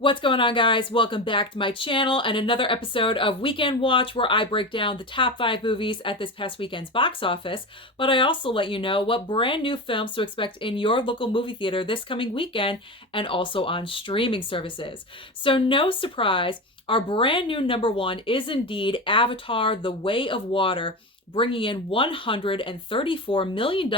What's going on, guys? Welcome back to my channel and another episode of Weekend Watch, where I break down the top 5 movies at this past weekend's box office, but I also let you know what brand new films to expect in your local movie theater this coming weekend and also on streaming services. So no surprise, our brand new number one is indeed Avatar: The Way of Water, bringing in $134 million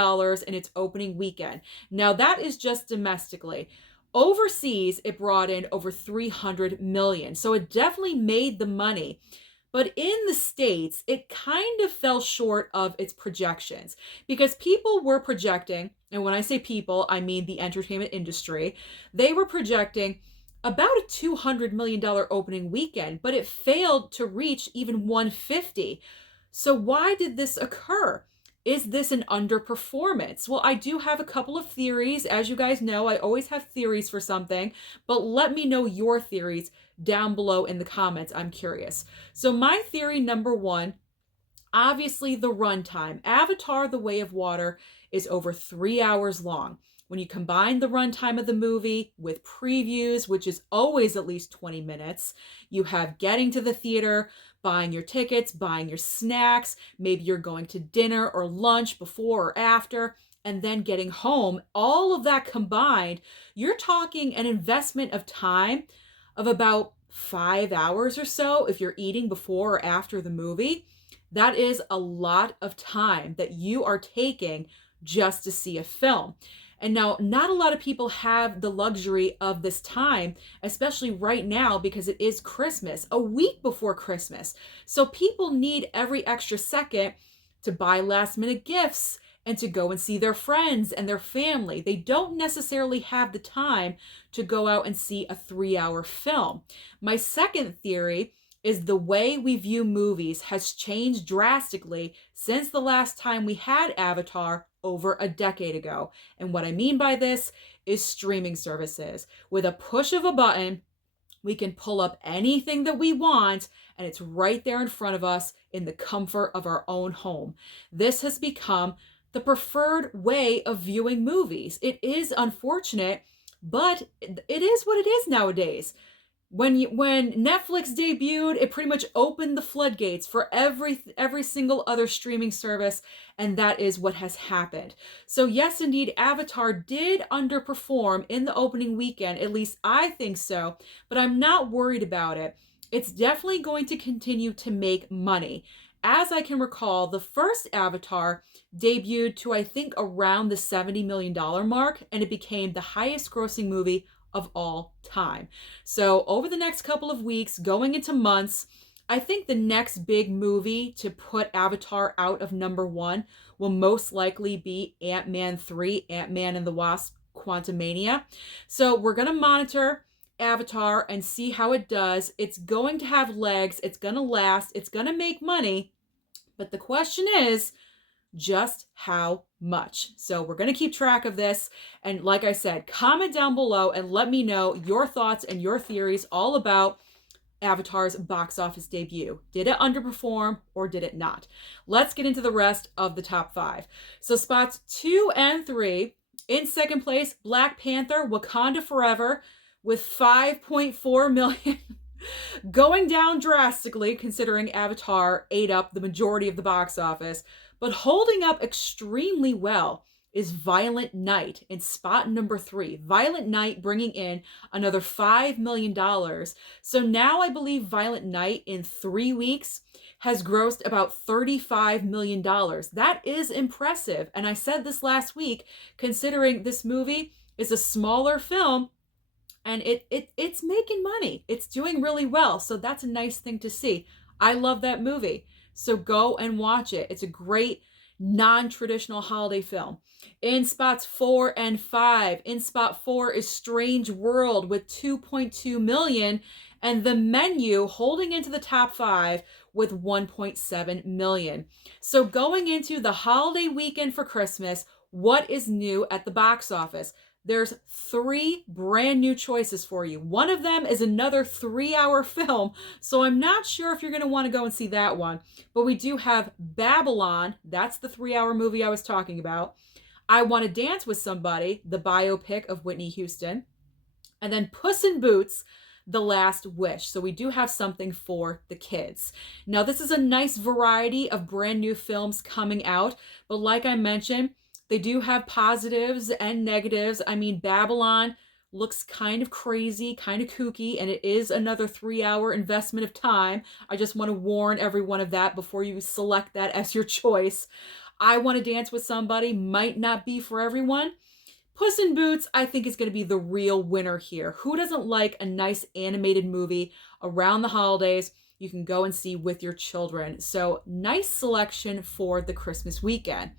in its opening weekend. Now that is just domestically. Overseas, it brought in over 300 million. So it definitely made the money. But in the States, it kind of fell short of its projections because people were projecting, and when I say people, I mean the entertainment industry, they were projecting about a $200 million opening weekend, but it failed to reach even 150. So why did this occur? Is this an underperformance? Well, I do have a couple of theories. As you guys know, I always have theories for something, but let me know your theories down below in the comments. I'm curious. So my theory number one, obviously the runtime. Avatar: The Way of Water is over 3 hours long. When you combine the runtime of the movie with previews, which is always at least 20 minutes, you have getting to the theater, buying your tickets, buying your snacks, maybe you're going to dinner or lunch before or after, and then getting home. All of that combined, you're talking an investment of time of about 5 hours or so if you're eating before or after the movie. That is a lot of time that you are taking just to see a film. And now, not a lot of people have the luxury of this time, especially right now because it is Christmas, a week before Christmas. So people need every extra second to buy last minute gifts and to go and see their friends and their family. They don't necessarily have the time to go out and see a 3-hour film. My second theory is the way we view movies has changed drastically since the last time we had Avatar over a decade ago. And what I mean by this is streaming services. With a push of a button, we can pull up anything that we want, and it's right there in front of us in the comfort of our own home. This has become the preferred way of viewing movies. It is unfortunate, but it is what it is nowadays. When Netflix debuted, it pretty much opened the floodgates for every single other streaming service, and that is what has happened. So yes, indeed, Avatar did underperform in the opening weekend. At least I think so, but I'm not worried about it. It's definitely going to continue to make money. As I can recall, the first Avatar debuted to, I think, around the $70 million mark, and it became the highest grossing movie of all time. So over the next couple of weeks, going into months, I think the next big movie to put Avatar out of number one will most likely be Ant-Man 3, Ant-Man and the Wasp: Quantumania. So we're going to monitor Avatar and see how it does. It's going to have legs. It's going to last. It's going to make money. But the question is, just how much? So we're going to keep track of this. And like I said, comment down below and let me know your thoughts and your theories all about Avatar's box office debut. Did it underperform or did it not? Let's get into the rest of the top 5. So spots 2 and 3. In second place, Black Panther: Wakanda Forever with 5.4 million. Going down drastically considering Avatar ate up the majority of the box office. But holding up extremely well is Violent Night in spot number 3. Violent Night bringing in another $5 million. So now I believe Violent Night in 3 weeks has grossed about $35 million. That is impressive. And I said this last week, considering this movie is a smaller film, and it's making money. It's doing really well. So that's a nice thing to see. I love that movie. So go and watch it. It's a great non-traditional holiday film. In spots 4 and 5. In spot 4 is Strange World with 2.2 million. And The Menu holding into the top 5 with 1.7 million. So going into the holiday weekend for Christmas, what is new at the box office? There's 3 brand new choices for you. One of them is another 3-hour film, so I'm not sure if you're going to want to go and see that one. But we do have Babylon. That's the 3-hour movie I was talking about. I Want to Dance with Somebody, the biopic of Whitney Houston. And then Puss in Boots, The Last Wish. So we do have something for the kids. Now, this is a nice variety of brand new films coming out, but like I mentioned, they do have positives and negatives. I mean, Babylon looks kind of crazy, kind of kooky, and it is another 3-hour investment of time. I just want to warn everyone of that before you select that as your choice. I Want to Dance with Somebody might not be for everyone. Puss in Boots, I think, is going to be the real winner here. Who doesn't like a nice animated movie around the holidays you can go and see with your children? So nice selection for the Christmas weekend.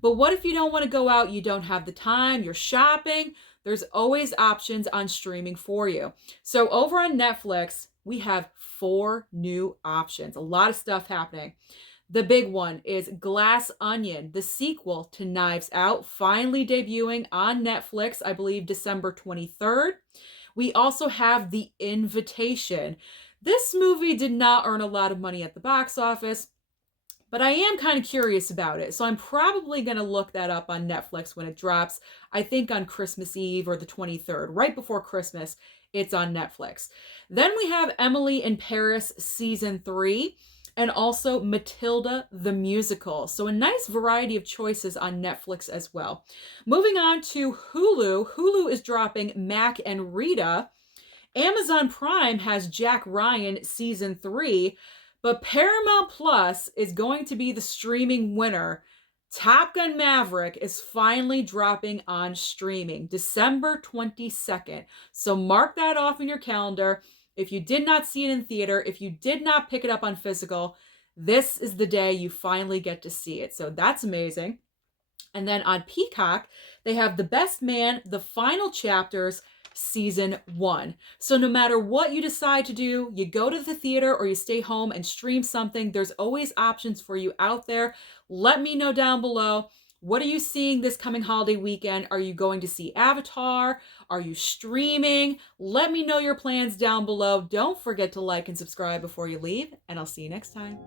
But what if you don't want to go out, you don't have the time, you're shopping? There's always options on streaming for you. So over on Netflix, we have 4 new options. A lot of stuff happening. The big one is Glass Onion, the sequel to Knives Out, finally debuting on Netflix, I believe December 23rd. We also have The Invitation. This movie did not earn a lot of money at the box office, but I am kind of curious about it. So I'm probably going to look that up on Netflix when it drops. I think on Christmas Eve or the 23rd, right before Christmas, it's on Netflix. Then we have Emily in Paris Season 3 and also Matilda the Musical. So a nice variety of choices on Netflix as well. Moving on to Hulu. Hulu is dropping Mac and Rita. Amazon Prime has Jack Ryan Season 3. But Paramount Plus is going to be the streaming winner. Top Gun Maverick is finally dropping on streaming December 22nd. So mark that off in your calendar. If you did not see it in theater, if you did not pick it up on physical, this is the day you finally get to see it. So that's amazing. And then on Peacock, they have The Best Man, the final chapters, Season 1. So no matter what you decide to do, you go to the theater or you stay home and stream something, there's always options for you out there. Let me know down below. What are you seeing this coming holiday weekend? Are you going to see Avatar? Are you streaming? Let me know your plans down below. Don't forget to like and subscribe before you leave, and I'll see you next time.